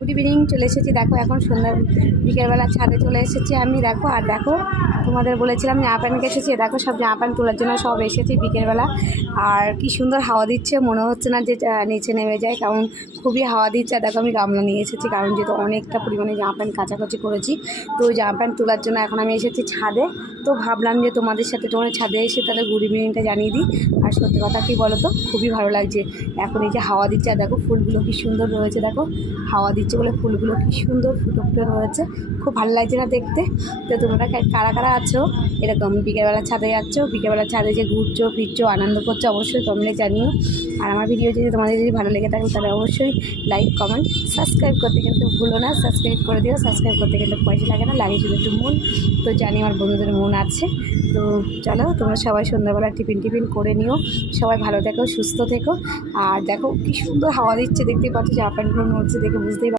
Good evening, চলে এসেছি দেখো এখন সন্ধ্যা বিকেলবেলা ছাদে চলে এসেছি আমি দেখো। আর দেখো তোমাদের বলেছিলাম জামা প্যান্ট এসেছি, দেখো সব জামা প্যান্ট তোলার জন্য সব এসেছি বিকেলবেলা। আর কি সুন্দর হাওয়া দিচ্ছে, মনে হচ্ছে না যে নিচে নেমে যায়, কারণ খুবই হাওয়া দিচ্ছে। আর দেখো আমি গামলা নিয়ে এসেছি, কারণ যেহেতু অনেকটা পরিমাণে জামা প্যান্ট কাচাকুচি করেছি, তো ওই জামা প্যান্ট তোলার জন্য এখন আমি এসেছি ছাদে। তো ভাবলাম যে তোমাদের সাথে তোমার ছাদে এসে তাহলে গুড ইভিনিংটা জানিয়ে দিই। আর সত্যি কথা কী বলো তো, খুবই ভালো লাগছে এখন এই যে হাওয়া দিচ্ছে। আর দেখো ফুলগুলো কি সুন্দর রয়েছে, দেখো হাওয়া দিচ্ছে বলে ফুলগুলো কি সুন্দর ফুটে ফুটে রয়েছে, খুব ভালো লাগছে না দেখতে। তো তোমরা কারা কারা আছো এরকম বিকেলবেলা ছাদে যাচ্ছ, বিকেলবেলা ছাদে যে ঘুরছো ফিরছো আনন্দ করছো, অবশ্যই কমেন্টে জানিও। আর আমার ভিডিও যদি তোমাদের যদি ভালো লেগে থাকে তাহলে অবশ্যই লাইক কমেন্ট সাবস্ক্রাইব করতে কিন্তু ভুলো না, সাবস্ক্রাইব করে দিও। সাবস্ক্রাইব করতে কিন্তু পয়সা লাগে না, লাগে শুধু একটু মন। তো জানি আমার বন্ধুদের মন আছে। তো চলো তোমরা সবাই সন্ধ্যাবেলা টিফিন করে নিও, সবাই ভালো থেকো সুস্থ থেকো। আর দেখো কি সুন্দর হাওয়া দিচ্ছে, দেখতেই পাচ্ছ জামা প্যান্টগুলো নড়ছে দেখে বুঝতেই